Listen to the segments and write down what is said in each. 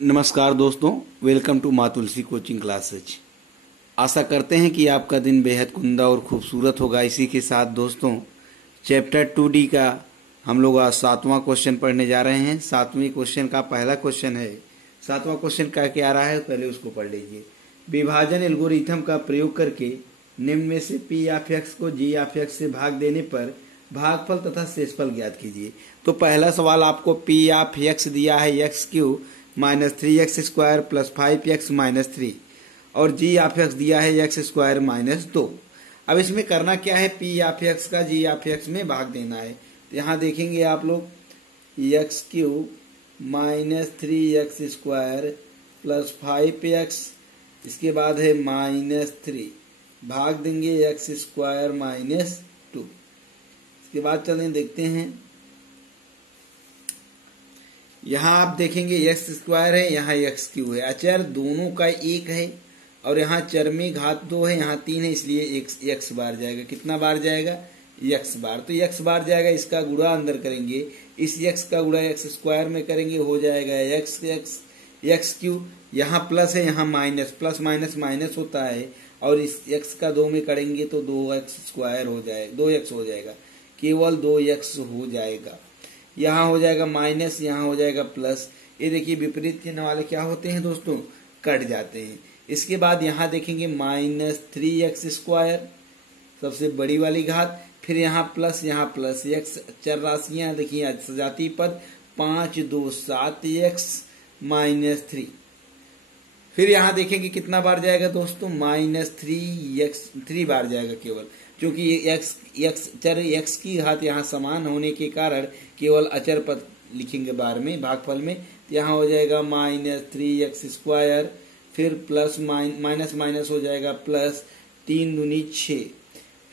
नमस्कार दोस्तों, welcome to माँ तुलसी कोचिंग क्लासेज। आशा करते हैं कि आपका दिन बेहद कुंदा और खूबसूरत होगा। इसी के साथ दोस्तों, चैप्टर 2D का हम लोग आज 7वां क्वेश्चन पढ़ने जा रहे हैं। 7वें क्वेश्चन का पहला क्वेश्चन है। 7वां क्वेश्चन का क्या रहा है, पहले उसको पढ़ लीजिए। विभाजन एल्गोरिथम का प्रयोग करके निम्न में से पी ऑफ एक्स को जी ऑफ एक्स से भाग देने पर भागफल तथा शेषफल ज्ञात कीजिए। तो पहला सवाल आपको पी ऑफ एक्स दिया है x Q minus 3x² plus 5x minus 3 और जी ऑफ एक्स दिया है x² माइनस 2। अब इसमें करना क्या है, पी ऑफ एक्स का जी ऑफ एक्स में भाग देना है। तो यहाँ देखेंगे आप लोग x³ minus 3x² plus 5x, इसके बाद है माइनस 3 भाग देंगे x² माइनस 2। इसके बाद चलें देखते हैं, यहाँ आप देखेंगे x² है, यहाँ x³ है। अचर दोनों का एक है और यहाँ चर में घात 2 है, यहाँ 3 है, इसलिए x बार जाएगा। कितना बार जाएगा, x बार। तो x बार जाएगा, इसका गुणा अंदर करेंगे, इस x का गुणा x² में करेंगे, हो जाएगा x³ यहाँ प्लस है, यहाँ माइनस, प्लस माइनस माइनस होता है, और इस x का 2 में करेंगे तो 2x² हो जाएगा, 2x हो जाएगा, केवल 2x हो जाएगा। यहाँ हो जाएगा माइनस, यहाँ हो जाएगा प्लस। ये देखिए विपरीत चिन्ह वाले क्या होते हैं दोस्तों, कट जाते हैं। इसके बाद यहाँ देखेंगे माइनस 3x² सबसे बड़ी वाली घात, फिर यहाँ प्लस x, चर राशियां देखिए सजाती पद 5 2 7x माइनस 3। फिर यहाँ देखेंगे कितना बार जाएगा दोस्तों, माइनस 3 बार जाएगा केवल, क्योंकि चर x की घात यहाँ समान होने के कारण केवल अचर पद लिखेंगे बार में भागफल में। तो यहाँ हो जाएगा माइनस 3x², फिर प्लस माइनस माइनस हो जाएगा प्लस 3 दूनी 6।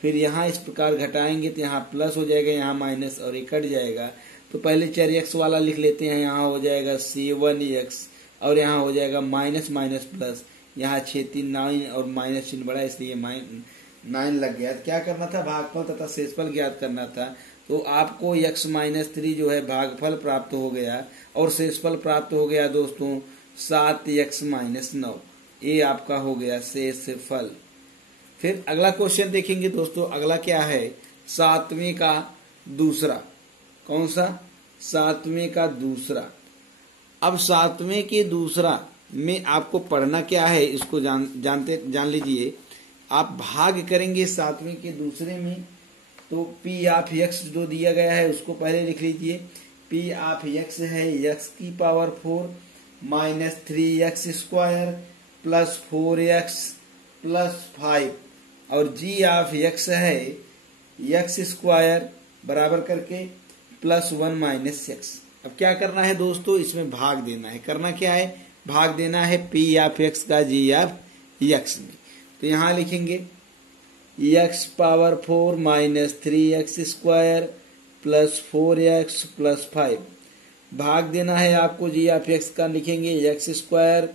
फिर यहाँ इस प्रकार घटाएंगे तो यहाँ प्लस हो जाएगा, यहाँ माइनस और एक कट जाएगा। तो पहले चर x वाला लिख लेते हैं, यहाँ हो जाएगा 7x और यहाँ हो जाएगा माइनस माइनस प्लस, यहाँ 6 3 9 और माइनस चिन्ह बड़ा इसलिए 9 लग गया। क्या करना था, भागफल तथा शेषफल ज्ञात करना था। तो आपको x माइनस 3 जो है भागफल प्राप्त हो गया और शेषफल प्राप्त हो गया दोस्तों 7x माइनस 9। ये आपका हो गया शेषफल। फिर अगला क्वेश्चन देखेंगे दोस्तों, अगला क्या है, 7वें का दूसरा। कौन सा, 7वें का दूसरा। अब 7वें के दूसरा में आपको पढ़ना क्या है, इसको जान लीजिए। आप भाग करेंगे 7वें के दूसरे में, तो P ऑफ x जो दिया गया है उसको पहले लिख लीजिए। P ऑफ x है x⁴ minus 3x² plus 4x plus 5 और g ऑफ x है x² बराबर करके प्लस 1 माइनस x। अब क्या करना है दोस्तों, इसमें भाग देना है। करना क्या है, भाग देना है P ऑफ x का g ऑफ x में। तो यहाँ लिखेंगे x⁴ minus 3x² plus 4x plus 5। भाग देना है आपको g ऑफ x का, लिखेंगे x²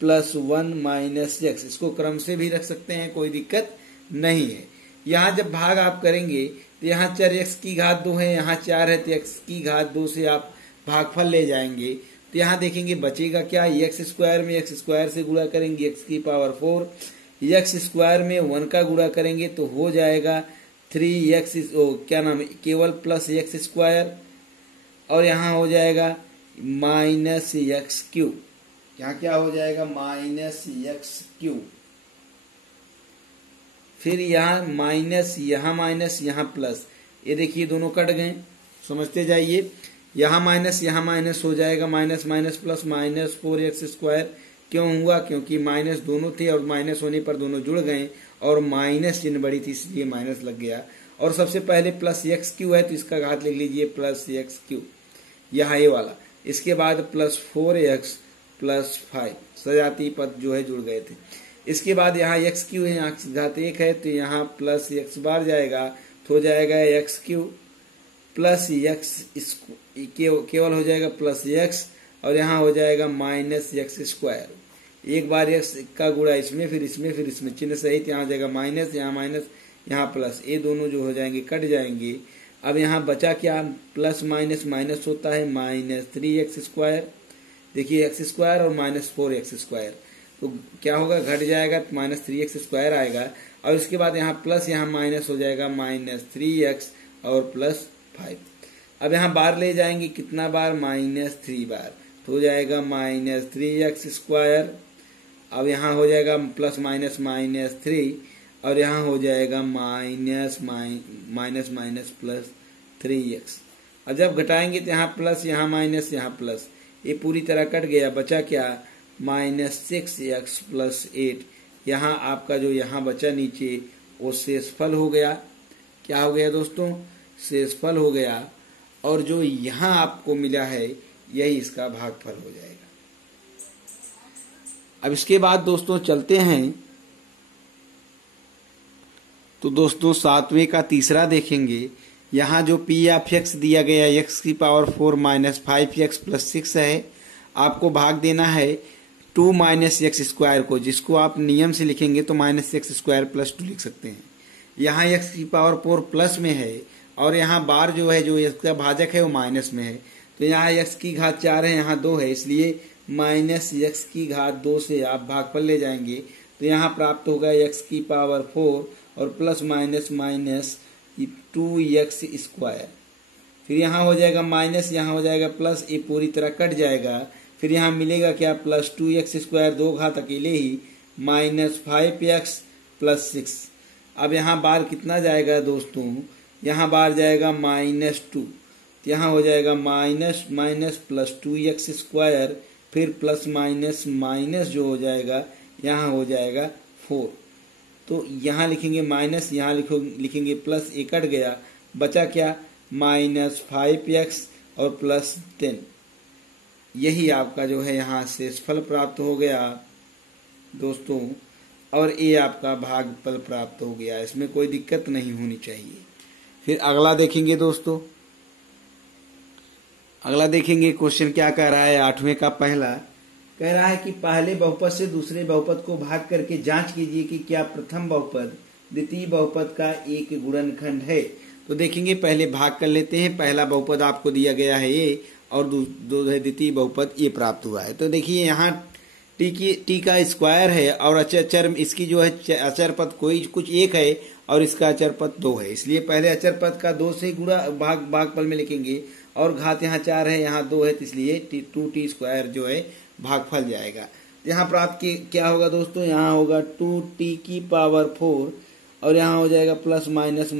प्लस 1 माइनस x। इसको क्रम से भी रख सकते हैं, कोई दिक्कत नहीं है। यहाँ जब भाग आप करेंगे तो यहाँ चर x की घात 2 है, यहाँ 4 है, तो x की घात 2 से आप भागफल ले जाएंगे। तो यहाँ देखेंगे बचेगा क्या, x² में x² से गुणा करेंगे x⁴, x² में 1 का गुणा करेंगे तो हो जाएगा 3x, क्या नाम है, केवल प्लस x² और यहाँ हो जाएगा माइनस x³। यहाँ क्या हो जाएगा, माइनस x³। फिर यहाँ माइनस, यहाँ प्लस। ये देखिए दोनों कट गए, समझते जाइए। यहाँ माइनस हो जाएगा, minus minus plus minus 4x²। क्यों हुआ, क्योंकि माइनस दोनों थे और माइनस होने पर दोनों जुड़ गए और माइनस चिन्ह बड़ी थी इसलिए माइनस लग गया। और सबसे पहले प्लस x³ है तो इसका घात लिख लीजिए प्लस x³, यहाँ ये वाला। इसके बाद प्लस 4x प्लस 5 सजाती पद जो है जुड़ गए थे। इसके बाद यहाँ x³ है, यहाँ घात 1 है तो यहाँ प्लस x बार जाएगा, तो हो जाएगा x³ प्लस x, केवल हो जाएगा प्लस x और यहाँ हो जाएगा माइनस x²। एक बार x का गुणा इसमें, फिर इसमें चिन्ह सहित, यहाँ हो जाएगा माइनस, यहाँ माइनस, यहाँ प्लस। ये दोनों जो हो जाएंगे कट जाएंगे। अब यहाँ बचा क्या, प्लस माइनस माइनस होता है, माइनस 3x² देखिए एक्स स्क्वायर और -4x², तो क्या होगा, घट जाएगा, -3x² आएगा, और इसके बाद यहाँ प्लस यहाँ माइनस हो जाएगा, -3x और +5। अब यहाँ बार ले जाएंगे, कितना बार, -3 बार, तो हो जाएगा -3x²। अब यहाँ हो जाएगा प्लस -3, और यहाँ हो जाएगा -3x। अब जब घटाएंगे तो यहाँ प्लस, यहाँ माइनस, यहाँ प्लस, ये पूरी तरह कट गया, बचा क्या, -6x + 8। यहाँ आपका जो यहाँ बचा नीचे वो शेषफल हो गया। क्या हो गया दोस्तों, शेषफल हो गया, और जो यहाँ आपको मिला है यही इसका भागफल हो जाएगा। अब इसके बाद दोस्तों चलते हैं, तो दोस्तों 7वें का तीसरा देखेंगे। यहाँ जो p(x) दिया गया x⁴ -5x + 6 है, आपको भाग देना है 2 - x² को, जिसको आप नियम से लिखेंगे तो -x² + 2 लिख सकते हैं। यहाँ x⁴ प्लस में है, और यहाँ बार जो है, जो इसका भाजक है वो माइनस में है, तो यहाँ x⁴ है, यहाँ 2 है, इसलिए -x⁴ से आप भागफल ले जाएंगे, तो यहाँ प्राप्त होगा x⁴ और प्लस माइनस 2x²। फिर यहाँ हो जाएगा माइनस, यहाँ हो जाएगा प्लस, ये पूरी तरह कट जाएगा। फिर यहाँ मिलेगा क्या, +2x², 2 घात अकेले ही, -5x + 6। अब यहाँ बार कितना जाएगा दोस्तों, यहाँ बार जाएगा -2, तो यहाँ हो जाएगा माइनस +2x², फिर प्लस माइनस जो हो जाएगा, यहाँ हो जाएगा 4। तो यहाँ लिखेंगे माइनस, यहाँ लिखेंगे प्लस, ये कट गया, बचा क्या, -5x और +10। यही आपका जो है यहाँ शेषफल प्राप्त हो गया दोस्तों, और ये आपका भागफल प्राप्त हो गया। इसमें कोई दिक्कत नहीं होनी चाहिए। फिर अगला देखेंगे दोस्तों, अगला देखेंगे क्वेश्चन क्या कह रहा है। 8वें का पहला कह रहा है कि पहले बहुपद से दूसरे बहुपद को भाग करके जांच कीजिए कि क्या प्रथम बहुपद द्वितीय बहुपद का एक गुणनखंड है। तो देखेंगे, पहले भाग कर लेते हैं। पहला बहुपद आपको दिया गया है ये, और द्वितीय बहुपद ये प्राप्त हुआ है। तो देखिए यहाँ टी का स्क्वायर है, और अचर इसकी जो है अचर पद कोई कुछ एक है, और इसका अचर पद 2 है, इसलिए पहले अचर पद का 2 से गुणा भागफल में लिखेंगे, और घात यहाँ 4 है, यहाँ 2 है, तो इसलिए 2t² जो है भागफल जाएगा। यहाँ प्राप्त क्या होगा दोस्तों, यहाँ होगा 2t⁴, और यहाँ हो जाएगा प्लस माइनस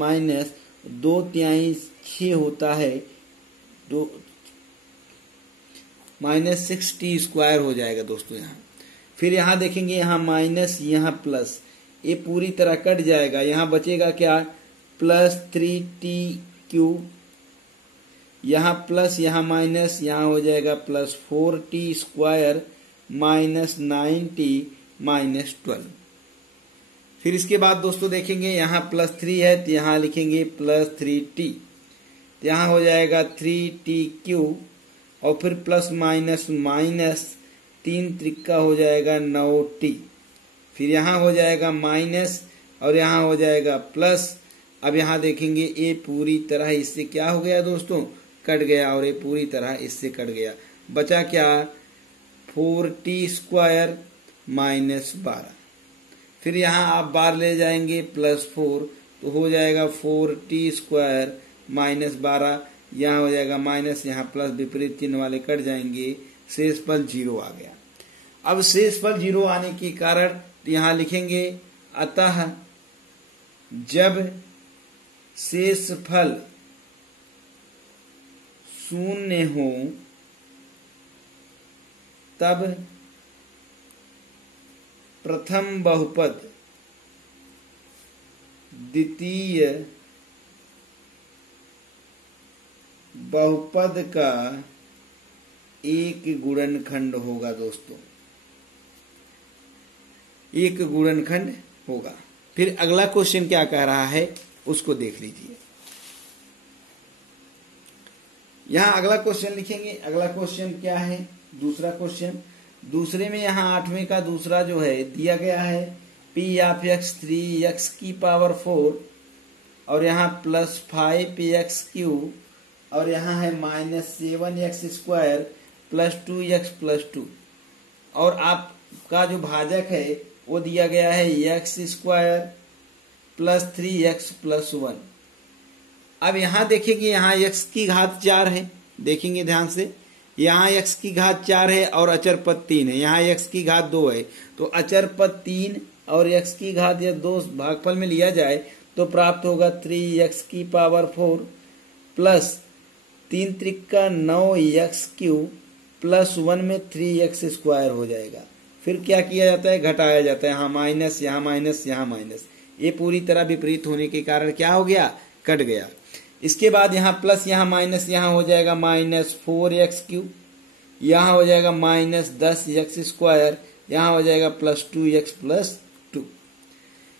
2/3 होता है, तो -6t² हो जाएगा दोस्तों यहाँ। फिर यहाँ देखेंगे, यहाँ माइनस, यहाँ प्लस, ये पूरी तरह कट जाएगा, यहाँ बचेगा क्या, +3t³, यहाँ प्लस, यहाँ माइनस, यहाँ हो जाएगा +4t² -9t -12। फिर इसके बाद दोस्तों देखेंगे, यहाँ +3 है, तो यहाँ लिखेंगे +3t, तो यहाँ हो जाएगा 3t³, और फिर प्लस माइनस 3 त्रिका हो जाएगा 9t। फिर यहाँ हो जाएगा माइनस, और यहाँ हो जाएगा प्लस। अब यहाँ देखेंगे, ये पूरी तरह इससे क्या हो गया दोस्तों, कट गया, और ये पूरी तरह इससे कट गया, बचा क्या, 4t² -12। फिर यहाँ आप बार ले जाएंगे +4, तो हो जाएगा 4t² -12, यहाँ हो जाएगा माइनस, यहाँ प्लस, विपरीत चिन्ह वाले कट जाएंगे, शेषफल 0 आ गया। अब शेषफल 0 आने के कारण यहाँ लिखेंगे, अतः जब शेषफल 0 हो तब प्रथम बहुपद द्वितीय बहुपद का एक गुणनखंड होगा दोस्तों, एक गुणनखंड होगा। फिर अगला क्वेश्चन क्या कह रहा है उसको देख लीजिए। यहाँ अगला क्वेश्चन लिखेंगे। अगला क्वेश्चन क्या है, दूसरा क्वेश्चन। दूसरे में यहाँ 8वें का दूसरा जो है दिया गया है, p(x) 3x⁴ और यहाँ +5x³ और यहाँ है -7x² +2x+2 और आपका जो भाजक है वो दिया गया है x² + 3x + 1। अब यहां देखेंगे यहाँ x की घात 4 है, देखेंगे ध्यान से, यहाँ x की घात 4 है और अचर पद 3 है, यहाँ x की घात 2 है, तो अचर पद 3 और x की घात या 2 भागफल में लिया जाए तो प्राप्त होगा 3x⁴ plus 3 Trika 9x³ plus 1 में 3x² हो जाएगा। फिर क्या किया जाता है, घटाया जाता है, यहाँ माइनस, यहाँ माइनस, यहाँ माइनस, ये पूरी तरह विपरीत होने के कारण क्या हो गया, कट गया। इसके बाद यहाँ प्लस, यहाँ माइनस, यहाँ हो जाएगा -4x³, यहाँ हो जाएगा -10x², यहाँ हो जाएगा +2x + 2।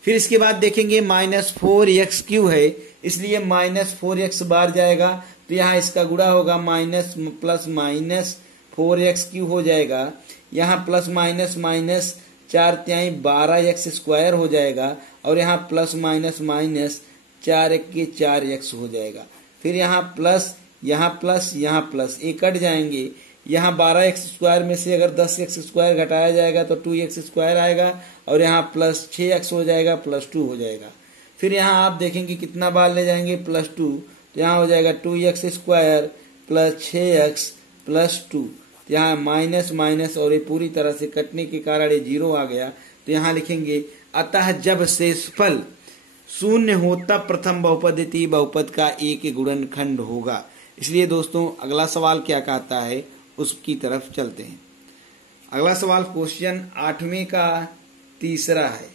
फिर इसके बाद देखेंगे -4x³ है, इसलिए -4x बार जाएगा, तो यहाँ इसका गुणा होगा, माइनस प्लस माइनस 4x³ हो जाएगा, यहाँ प्लस माइनस माइनस 4 तिहाई 12x² हो जाएगा, और यहाँ प्लस माइनस माइनस 4 × 4x हो जाएगा। फिर यहाँ प्लस, यहाँ प्लस, यहाँ प्लस, ये कट जाएंगे। यहाँ 12x² में से अगर 10x² घटाया जाएगा तो 2x² आएगा, और यहाँ प्लस 6x हो जाएगा, प्लस 2 हो जाएगा। फिर यहाँ आप देखेंगे कितना बार ले जाएंगे, +2, तो यहाँ हो जाएगा 2x² प्लस 6x प्लस 2, तो यहाँ माइनस माइनस और ये पूरी तरह से कटने के कारण ये 0 आ गया। तो यहाँ लिखेंगे अतः जब शेषफल 0 हो तब प्रथम बहुपद द्वितीय बहुपद का एक गुणनखंड होगा। इसलिए दोस्तों अगला सवाल क्या कहता है उसकी तरफ चलते हैं। अगला सवाल क्वेश्चन 8वें का तीसरा है।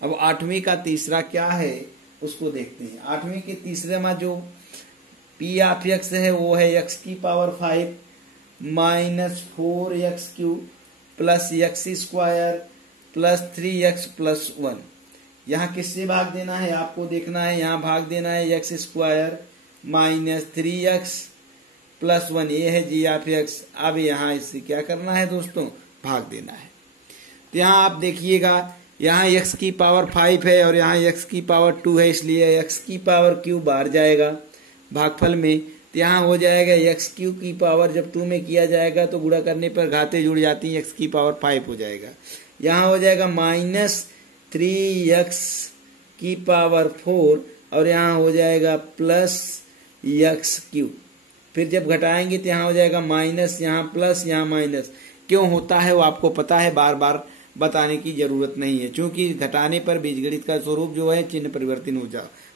अब 8वें का तीसरा क्या है उसको देखते हैं। 8वें के तीसरे में जो P(x) है वो है x⁵ -4x³ plus x² plus 3x + 1। यहाँ किससे भाग देना है आपको देखना है, यहाँ भाग देना है x² -3x + 1, ये है g(x). अब यहाँ इससे क्या करना है दोस्तों, भाग देना है। तो यहाँ आप देखिएगा, यहाँ x⁵ है और यहाँ x⁵2 है, इसलिए x³ बाहर जाएगा भागफल में। तो यहाँ हो जाएगा x³ जब 2 में किया जाएगा तो गुणा करने पर घातें जुड़ जाती हैं, x⁵ हो जाएगा। यहाँ हो जाएगा -3x⁴ और यहाँ हो जाएगा +x³। फिर जब घटाएंगे तो यहाँ हो जाएगा माइनस, यहाँ प्लस, यहाँ माइनस। क्यों होता है वो आपको पता है, बार बार बताने की जरूरत नहीं है, क्योंकि घटाने पर बीजगणित का स्वरूप जो है चिन्ह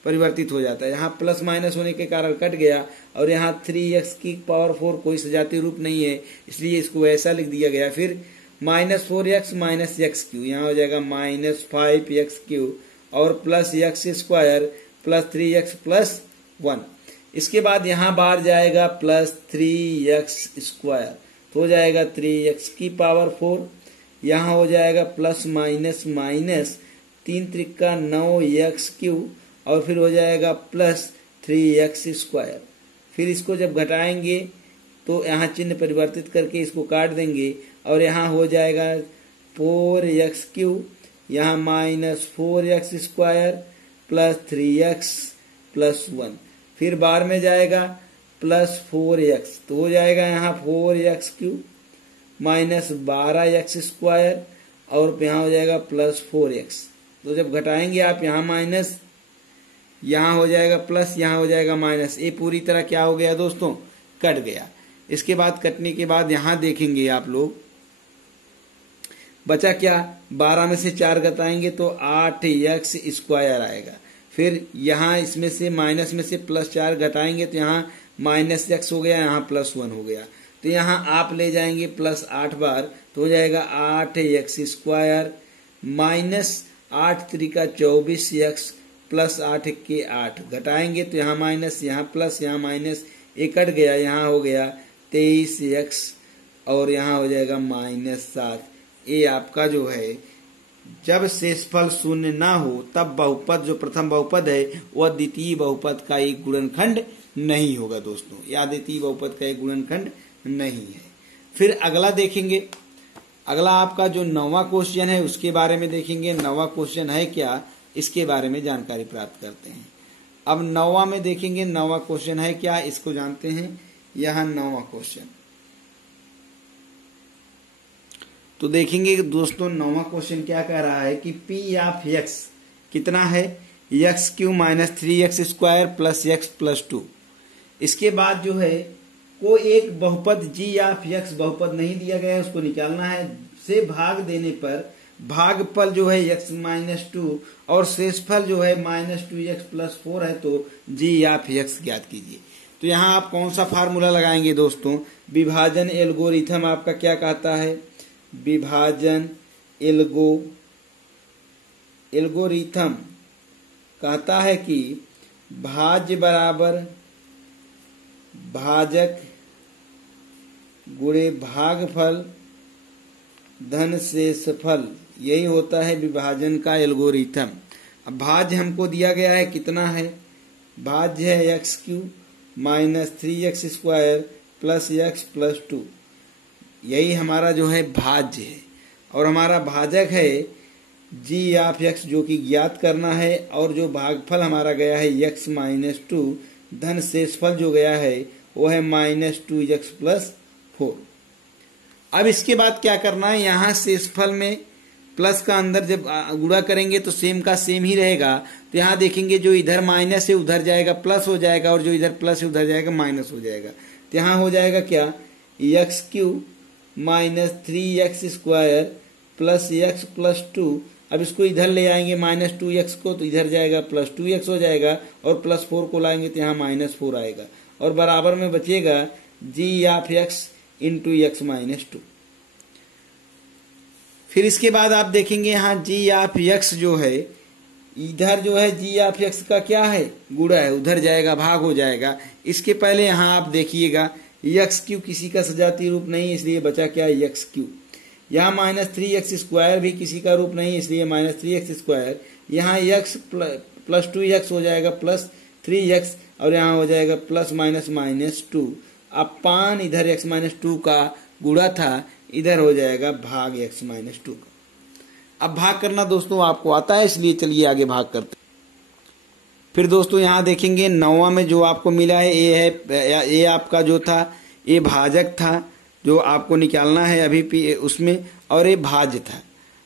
परिवर्तित हो जाता है। यहाँ प्लस माइनस होने के कारण कट गया, और यहाँ 3x⁴ कोई सजातीय रूप नहीं है, इसलिए इसको ऐसा लिख दिया गया। फिर -4x -x³ यहाँ हो जाएगा -5x³ और प्लस x² प्लस 3x + 1। इसके बाद यहाँ बाहर जाएगा +3x², तो हो जाएगा 3x⁴। यहाँ हो जाएगा plus minus minus 3 Trika 9x³ और फिर हो जाएगा प्लस 3x²। फिर इसको जब घटाएंगे तो यहाँ चिन्ह परिवर्तित करके इसको काट देंगे, और यहाँ हो जाएगा 4x³ यहाँ -4x² प्लस 3x + 1। फिर बार में जाएगा +4x, तो हो जाएगा यहाँ 4x³ -12x² और यहाँ हो जाएगा +4x। तो जब घटाएंगे आप यहाँ माइनस, यहाँ हो जाएगा प्लस, यहाँ हो जाएगा माइनस, ये पूरी तरह क्या हो गया दोस्तों, कट गया। इसके बाद कटने के बाद यहाँ देखेंगे आप लोग बचा क्या, 12 में से 4 घटाएंगे तो 8x² आएगा। फिर यहाँ इसमें से माइनस में से +4 घटाएंगे तो यहाँ -x हो गया, यहाँ +1 हो गया। तो यहाँ आप ले जाएंगे +8 बार, तो हो जाएगा 8x² -8 त्रिका 24x प्लस 8 के 8 घटाएंगे तो यहाँ माइनस, यहाँ प्लस, यहाँ माइनस, एक कट गया, यहाँ हो गया 23x और यहाँ हो जाएगा -7। ये आपका जो है जब शेषफल 0 ना हो तब बहुपद जो प्रथम बहुपद है वह द्वितीय बहुपद का एक गुणनखंड नहीं होगा दोस्तों, या द्वितीय बहुपद का एक गुणनखंड नहीं है। फिर अगला देखेंगे, अगला आपका जो 9वां क्वेश्चन है उसके बारे में देखेंगे। 9वां क्वेश्चन है क्या, इसके बारे में जानकारी प्राप्त करते हैं। अब 9वां में देखेंगे 9वां क्वेश्चन है क्या, इसको जानते हैं। यहाँ 9वां क्वेश्चन, तो देखेंगे दोस्तों 9वां क्वेश्चन क्या कह रहा है कि पी ऑफ एक्स कितना है, x Q minus 3x square plus x plus 2। इसके बाद जो है को एक बहुपद जी ऑफ एक्स बहुपद नहीं दिया गया है, उसको निकालना है। से भाग देने पर भागफल जो है x माइनस 2 और शेषफल जो है माइनस 2x प्लस 4 है, तो जी ऑफ एक्स ज्ञात कीजिए। तो यहाँ आप कौन सा फार्मूला लगाएंगे दोस्तों, विभाजन एल्गोरिथम आपका क्या कहता है, विभाजन एल्गोरिथम कहता है कि भाज्य बराबर भाजक गुणे भागफल धन शेषफल, यही होता है विभाजन का एल्गोरिथम। अब भाज्य हमको दिया गया है कितना है, भाज्य है x Q minus 3x square plus x plus 2, यही हमारा जो है भाज्य है। और हमारा भाजक है जी ऑफ एक्स जो कि ज्ञात करना है, और जो भागफल हमारा गया है x माइनस 2, धन शेषफल जो गया है वो है माइनस 2x प्लस 4। अब इसके बाद क्या करना है, यहाँ शेषफल में प्लस का अंदर जब गुणा करेंगे तो सेम का सेम ही रहेगा। तो यहाँ देखेंगे जो इधर माइनस है उधर जाएगा प्लस हो जाएगा, और जो इधर प्लस है उधर जाएगा माइनस हो जाएगा। तो यहाँ हो जाएगा क्या, x Q minus 3x square plus x plus 2। अब इसको इधर ले आएंगे माइनस 2x को, तो इधर जाएगा प्लस 2x हो जाएगा, और प्लस 4 को लाएंगे तो यहाँ माइनस 4 आएगा, और बराबर में बचेगा g of x into x minus 2। फिर इसके बाद आप देखेंगे यहाँ जी ऑफ एक्स जो है, इधर जो है जी ऑफ एक्स का क्या है, गुणा है, उधर जाएगा भाग हो जाएगा। इसके पहले यहाँ आप देखिएगा एक्स क्यू किसी का सजातीय रूप नहीं, इसलिए बचा क्या, एक्स क्यू। यहाँ माइनस 3x स्क्वायर भी किसी का रूप नहीं, इसलिए माइनस 3x स्क्वायर। यहाँ x प्लस 2x हो जाएगा प्लस 3x, और यहाँ हो जाएगा प्लस माइनस माइनस 2। अब पान इधर x माइनस 2 का गुणा था, इधर हो जाएगा भाग x माइनस 2 का। अब भाग करना दोस्तों आपको आता है, इसलिए चलिए आगे भाग करते। फिर दोस्तों यहाँ देखेंगे 9वां में जो आपको मिला है ए आपका जो था ए भाजक था जो आपको निकालना है अभी उसमें, और ये भाज्य था।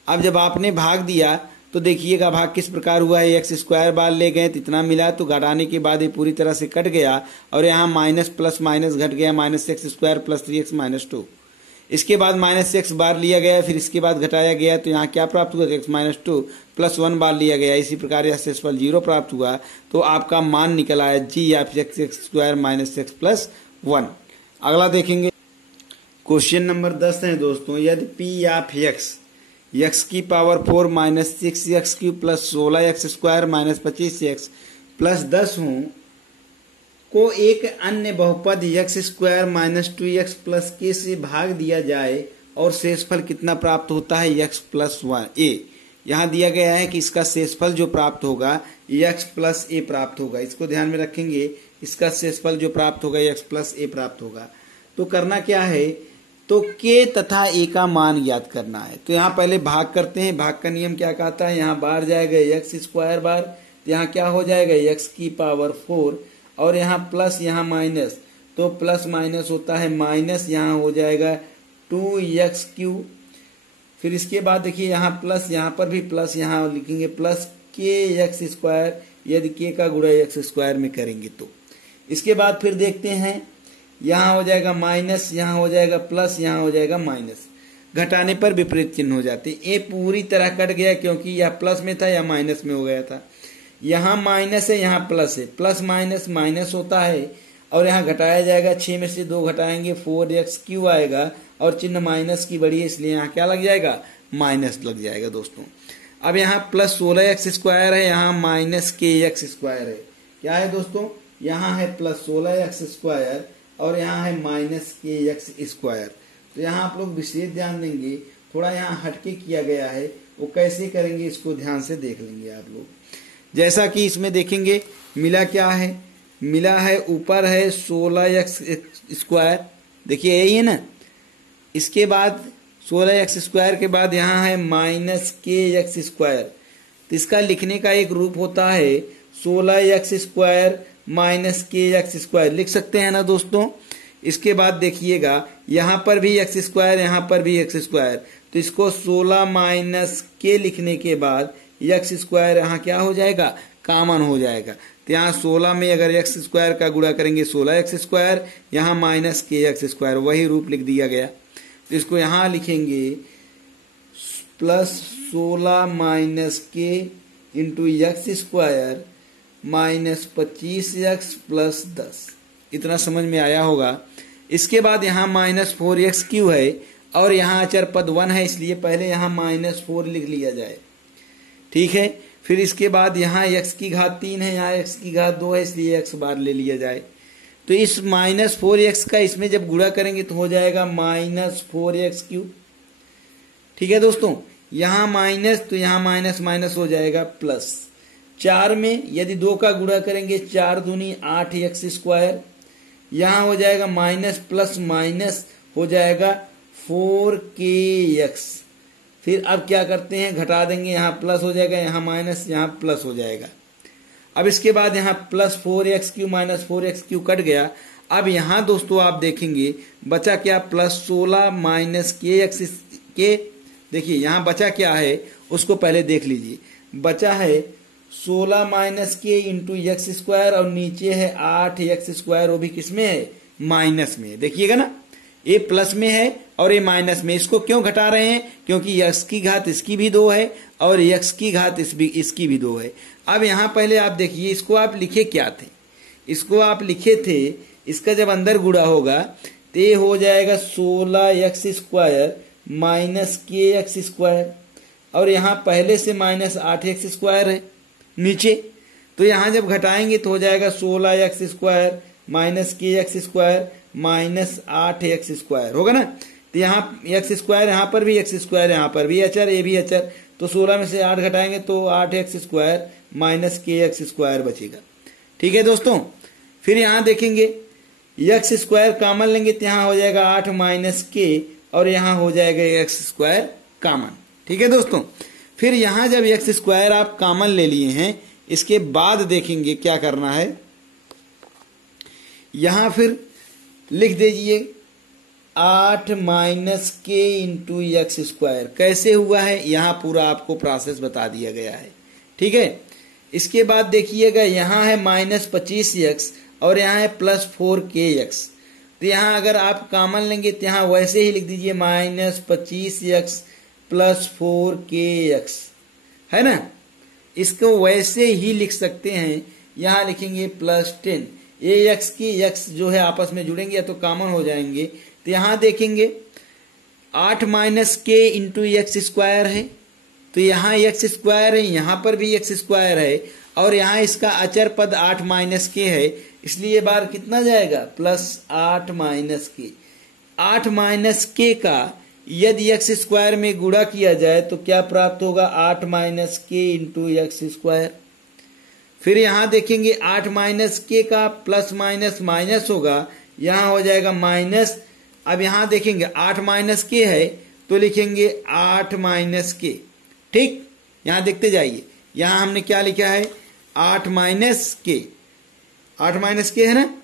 अब जब आपने भाग दिया तो देखिएगा भाग किस प्रकार हुआ है, एक्स स्क्वायर बार ले गए तो इतना मिला, तो घटाने के बाद ये पूरी तरह से कट गया, और यहाँ माइनस प्लस माइनस घट गया, minus x square plus 3x minus 2। इसके बाद माइनस एक्स बार लिया गया, फिर इसके बाद घटाया गया, तो यहाँ क्या प्राप्त हुआ, एक्स माइनस 2 प्लस 1 बार लिया गया। इसी प्रकार यह शेषफल 0 प्राप्त हुआ, तो आपका मान निकल आया g of x square minus x plus 1। अगला देखेंगे क्वेश्चन नंबर 10 है दोस्तों, यदि पी ऑफ एक्स की power 4 minus 6x cube plus 16x square minus 25x plus 10 हो को एक अन्य बहुपद x square minus 2x plus k से भाग दिया जाए और शेषफल कितना प्राप्त होता है, x प्लस 1a। यहाँ दिया गया है कि इसका शेषफल जो प्राप्त होगा x प्लस a प्राप्त होगा, इसको ध्यान में रखेंगे। इसका शेषफल जो प्राप्त होगा x प्लस a प्राप्त होगा। तो करना क्या है, तो k तथा a का मान ज्ञात करना है। तो यहाँ पहले भाग करते हैं। भाग का नियम क्या कहता है, यहाँ बार जाएगा x स्क्वायर बार, तो यहाँ क्या हो जाएगा x की पावर 4, और यहाँ प्लस यहाँ माइनस, तो प्लस माइनस होता है माइनस, यहाँ हो जाएगा 2x क्यूब। फिर इसके बाद देखिए यहाँ प्लस, यहाँ पर भी प्लस, यहाँ लिखेंगे प्लस kx स्क्वायर, यदि k का गुणा x स्क्वायर में करेंगे तो। इसके बाद फिर देखते हैं, यहाँ हो जाएगा माइनस, यहाँ हो जाएगा प्लस, यहाँ हो जाएगा माइनस। घटाने पर विपरीत चिन्ह हो जाते। ए पूरी तरह कट गया क्योंकि यह प्लस में था या माइनस में हो गया था। यहाँ माइनस है, यहाँ प्लस है, प्लस माइनस माइनस होता है, और यहाँ घटाया जाएगा, 6 में से 2 घटाएंगे 4x क्यू आएगा, और चिन्ह माइनस की बड़ी है इसलिए यहाँ क्या लग जाएगा, माइनस लग जाएगा दोस्तों। अब यहाँ प्लस 16x स्क्वायर है, यहाँ माइनस kx स्क्वायर है। क्या है दोस्तों, यहाँ है प्लस 16x स्क्वायर और यहाँ है माइनस kx स्क्वायर। तो यहाँ आप लोग विशेष ध्यान देंगे, थोड़ा यहाँ हटके किया गया है, वो कैसे करेंगे इसको ध्यान से देख लेंगे आप लोग। जैसा कि इसमें देखेंगे मिला क्या है, मिला है ऊपर है 16x स्क्वायर, देखिए यही है ना। इसके बाद 16x स्क्वायर के बाद यहाँ है माइनस kx स्क्वायर। तो इसका लिखने का एक रूप होता है 16x square minus kx square, लिख सकते हैं ना दोस्तों। इसके बाद देखिएगा यहाँ पर भी एक्स स्क्वायर, यहाँ पर भी एक्स स्क्वायर, तो इसको 16 माइनस के लिखने के बाद एक्स स्क्वायर यहाँ क्या हो जाएगा, कॉमन हो जाएगा। तो यहाँ 16 में अगर एक्स स्क्वायर का गुणा करेंगे 16 एक्स स्क्वायर, यहाँ माइनस के एक्स स्क्वायर, वही रूप लिख दिया गया। तो इसको यहाँ लिखेंगे प्लस 16 माइनस के into x square minus 25x plus 10। इतना समझ में आया होगा। इसके बाद यहाँ माइनस 4x क्यू है और यहाँ अचर पद 1 है, इसलिए पहले यहाँ -4 लिख लिया जाए, ठीक है। फिर इसके बाद यहाँ x की घात 3 है, यहाँ x की घात 2 है, इसलिए x बार ले लिया जाए। तो इस -4x का इसमें जब गुणा करेंगे तो हो जाएगा -4x क्यूब, ठीक है दोस्तों। यहाँ माइनस तो यहाँ माइनस माइनस हो जाएगा प्लस। 4 में यदि 2 का गुणा करेंगे 4 दूनी 8x स्क्वायर, यहाँ हो जाएगा माइनस प्लस माइनस हो जाएगा 4kx। फिर अब क्या करते हैं, घटा देंगे, यहाँ प्लस हो जाएगा, यहाँ माइनस, यहाँ प्लस हो जाएगा। अब इसके बाद यहाँ plus 4x Q minus 4x Q cut गया। अब यहाँ दोस्तों आप देखेंगे बचा क्या, प्लस 16 माइनस kx के, देखिए यहाँ बचा क्या है उसको पहले देख लीजिए। बचा है 16 माइनस के इंटू एक्स स्क्वायर और नीचे है 8x स्क्वायर, वो भी किसमें है, माइनस में। देखिएगा ना, ये प्लस में है और ये माइनस में। इसको क्यों घटा रहे हैं, क्योंकि x की घात इसकी भी 2 है और x की घात इसकी भी 2 है। अब यहाँ पहले आप देखिए, इसको आप लिखे क्या थे, इसको आप लिखे थे, इसका जब अंदर गुणा होगा तो ये हो जाएगा 16x square minus kx square, और यहाँ पहले से माइनस 8x स्क्वायर है नीचे। तो यहाँ जब घटाएंगे तो हो जाएगा 16x square minus kx square minus 8x square, होगा ना। तो यहाँ x स्क्वायर, यहाँ पर भी x स्क्वायर, यहाँ पर भी अचर, ये भी अचर, तो 16 में से 8 घटाएंगे तो 8x square minus kx square बचेगा, ठीक है दोस्तों। फिर यहाँ देखेंगे x स्क्वायर कॉमन लेंगे तो यहाँ हो जाएगा 8 माइनस k और यहाँ हो जाएगा x स्क्वायर कॉमन, ठीक है दोस्तों। फिर यहाँ जब x स्क्वायर आप कॉमन ले लिए हैं, इसके बाद देखेंगे क्या करना है, यहाँ फिर लिख दीजिए 8 माइनस के इंटू एक्स स्क्वायर। कैसे हुआ है यहाँ पूरा आपको प्रोसेस बता दिया गया है, ठीक है। इसके बाद देखिएगा यहाँ है माइनस 25x और यहाँ है प्लस 4kx। तो यहाँ अगर आप कॉमन लेंगे तो यहाँ वैसे ही लिख दीजिए माइनस 25x प्लस 4kx, है ना। इसको वैसे ही लिख सकते हैं, यहाँ लिखेंगे प्लस 10। ये x की x जो है आपस में जुड़ेंगे या तो कॉमन हो जाएंगे। तो यहाँ देखेंगे 8 माइनस के इंटू एक्स स्क्वायर है, तो यहाँ एक्स स्क्वायर है, यहाँ पर भी एक्स स्क्वायर है और यहाँ इसका अचर पद 8 माइनस के है, इसलिए बार कितना जाएगा, प्लस 8 माइनस के। 8 माइनस के का यदि एक्स स्क्वायर में गुणा किया जाए तो क्या प्राप्त होगा, 8 माइनस के इंटू एक्स स्क्वायर। फिर यहाँ देखेंगे 8 माइनस के का प्लस माइनस माइनस होगा, यहाँ हो जाएगा माइनस। अब यहाँ देखेंगे 8 माइनस के है तो लिखेंगे 8 माइनस के, ठीक। यहाँ देखते जाइए, यहाँ हमने क्या लिखा है, 8 माइनस के, 8 माइनस के है ना।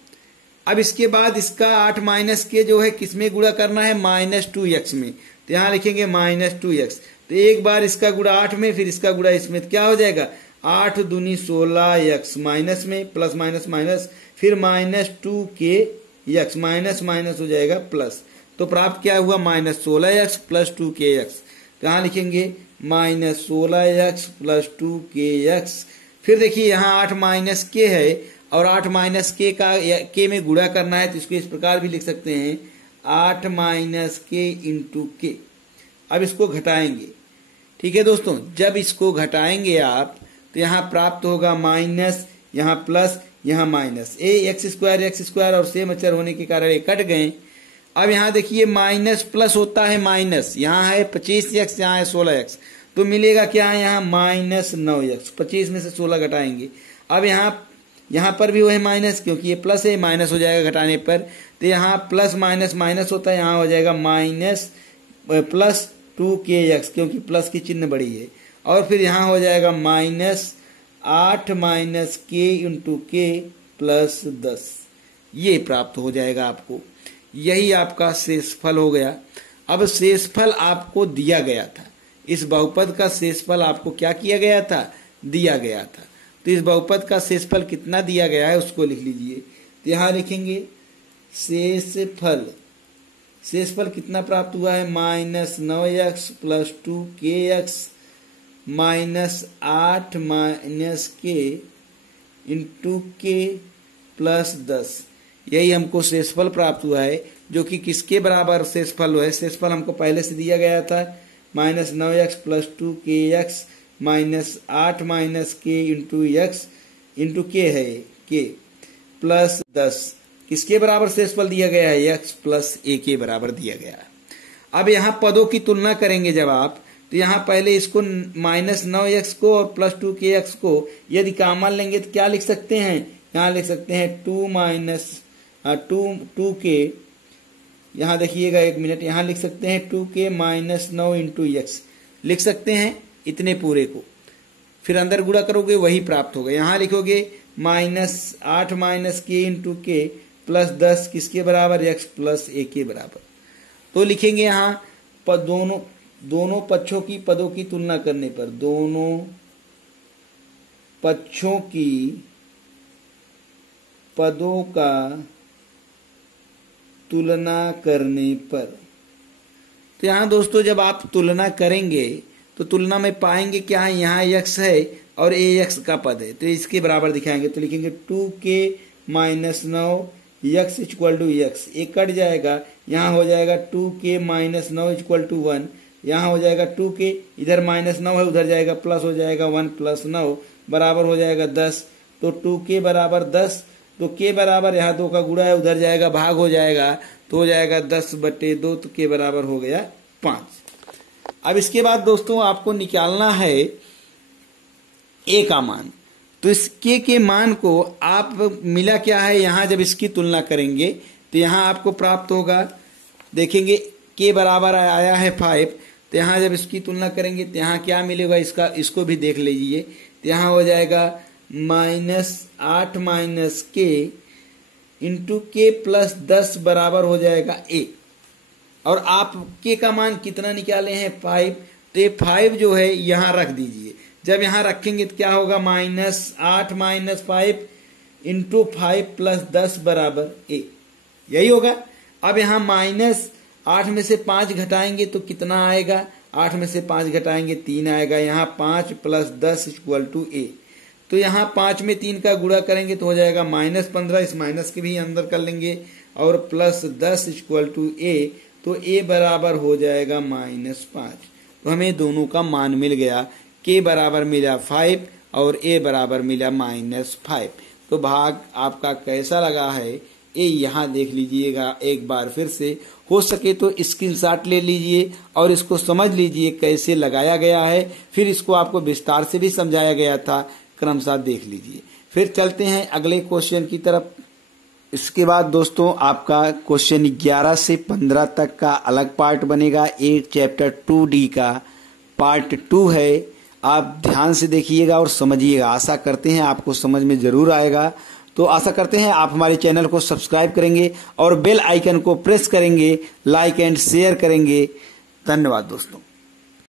अब इसके बाद इसका 8 माइनस के जो है किसमें गुणा करना है, -2x में। तो यहाँ लिखेंगे -2x। तो एक बार इसका गुणा 8 में, फिर इसका गुणा इसमें, तो क्या हो जाएगा, 8 दूनी 16x माइनस में, प्लस माइनस माइनस, फिर -2kx, माइनस माइनस हो जाएगा प्लस। तो प्राप्त क्या हुआ, -16x प्लस 2kx। तो यहाँ लिखेंगे -16x प्लस 2kx। फिर देखिए यहाँ 8 माइनस के है और 8 माइनस के का के में गुणा करना है, तो इसको इस प्रकार भी लिख सकते हैं 8 माइनस के इंटू के। अब इसको घटाएंगे, ठीक है दोस्तों। जब इसको घटाएंगे आप तो यहाँ प्राप्त होगा माइनस, यहाँ प्लस, यहाँ माइनस। एक्स स्क्वायर और सेम अचर होने के कारण ये कट गए। अब यहाँ देखिए माइनस प्लस होता है माइनस, यहाँ है 25x, यहाँ है 16x, तो मिलेगा क्या है, यहाँ -9x। 25 में से 16 घटाएंगे। अब यहाँ पर भी वो है माइनस, क्योंकि ये प्लस है, माइनस हो जाएगा घटाने पर। तो यहाँ प्लस माइनस माइनस होता है, यहाँ हो जाएगा माइनस प्लस 2kx, क्योंकि प्लस की चिन्ह बड़ी है। और फिर यहाँ हो जाएगा -8 माइनस के इंटू के प्लस 10। ये प्राप्त हो जाएगा आपको। यही आपका शेषफल हो गया। अब शेषफल आपको दिया गया था, इस बहुपद का शेषफल आपको क्या किया गया था, दिया गया था। तो इस बहुपद का शेषफल कितना दिया गया है उसको लिख लीजिए। तो यहां लिखेंगे शेषफल, शेषफल कितना प्राप्त हुआ है, -9x + 2kx -8 - k × k + 10, यही हमको शेषफल प्राप्त हुआ है, जो कि किसके बराबर शेषफल है। शेषफल हमको पहले से दिया गया था -9x + 2kx -8 - k × x × k है k + 10, किसके बराबर शेषफल दिया गया है, x + a के बराबर दिया गया है। अब यहाँ पदों की तुलना करेंगे जब आप, तो यहाँ पहले इसको -9x को और +2kx को यदि कॉमन लेंगे तो क्या लिख सकते हैं, यहाँ लिख सकते हैं 2k, यहाँ देखिएगा 1 मिनट, यहाँ लिख सकते हैं 2k - 9 × x लिख सकते हैं इतने पूरे को, फिर अंदर गुणा करोगे वही प्राप्त होगा। यहाँ लिखोगे -8 - k × k + 10 किसके बराबर, x + a के बराबर। तो लिखेंगे यहाँ दोनों पक्षों की पदों की तुलना करने पर, दोनों पक्षों की पदों का तुलना करने पर। तो यहाँ दोस्तों जब आप तुलना करेंगे तो तुलना में पाएंगे क्या है, यहाँ x है और ax का पद है, तो इसके बराबर दिखाएंगे। तो लिखेंगे 2k - 9 x = x, एक कट जाएगा, यहाँ हो जाएगा 2k - 9 = 1, यहाँ हो जाएगा 2k, इधर -9 है उधर जाएगा प्लस हो जाएगा 1 + 9 बराबर हो जाएगा 10। तो 2k बराबर 10, तो k बराबर यहाँ 2 का गुणा है उधर जाएगा भाग हो जाएगा, तो हो जाएगा 10/2, तो k बराबर हो गया 5। अब इसके बाद दोस्तों आपको निकालना है a का मान। तो इस k के मान को आप मिला क्या है, यहाँ जब इसकी तुलना करेंगे तो यहाँ आपको प्राप्त होगा, देखेंगे k बराबर आया है 5, तो यहाँ जब इसकी तुलना करेंगे तो यहाँ क्या मिलेगा, इसको भी देख लीजिए। तो यहाँ हो जाएगा -8 - k × k + 10 बराबर हो जाएगा a, और आप k का मान कितना निकाले हैं 5, तो ये 5 जो है यहाँ रख दीजिए। जब यहाँ रखेंगे तो क्या होगा, -8 - 5 × 5 + 10 बराबर a, यही होगा। अब यहाँ -8 में से 5 घटाएंगे तो कितना आएगा, 8 में से 5 घटाएंगे 3 आएगा, यहाँ 5 + 10 = a। तो यहाँ 5 में 3 का गुणा करेंगे तो हो जाएगा -15, इस माइनस के भी अंदर कर लेंगे, और +10 = a, तो a बराबर हो जाएगा -5। तो हमें दोनों का मान मिल गया, k बराबर मिला 5 और a बराबर मिला -5। तो भाग आपका कैसा लगा है ये यहाँ देख लीजिएगा एक बार फिर से, हो सके तो स्क्रीनशॉट ले लीजिए और इसको समझ लीजिए कैसे लगाया गया है, फिर इसको आपको विस्तार से भी समझाया गया था, क्रमशः देख लीजिए। फिर चलते हैं अगले क्वेश्चन की तरफ। इसके बाद दोस्तों आपका क्वेश्चन 11 से 15 तक का अलग पार्ट बनेगा, एक चैप्टर 2D का पार्ट 2 है। आप ध्यान से देखिएगा और समझिएगा, आशा करते हैं आपको समझ में जरूर आएगा। तो आशा करते हैं आप हमारे चैनल को सब्सक्राइब करेंगे और बेल आइकन को प्रेस करेंगे, लाइक एंड शेयर करेंगे। धन्यवाद दोस्तों।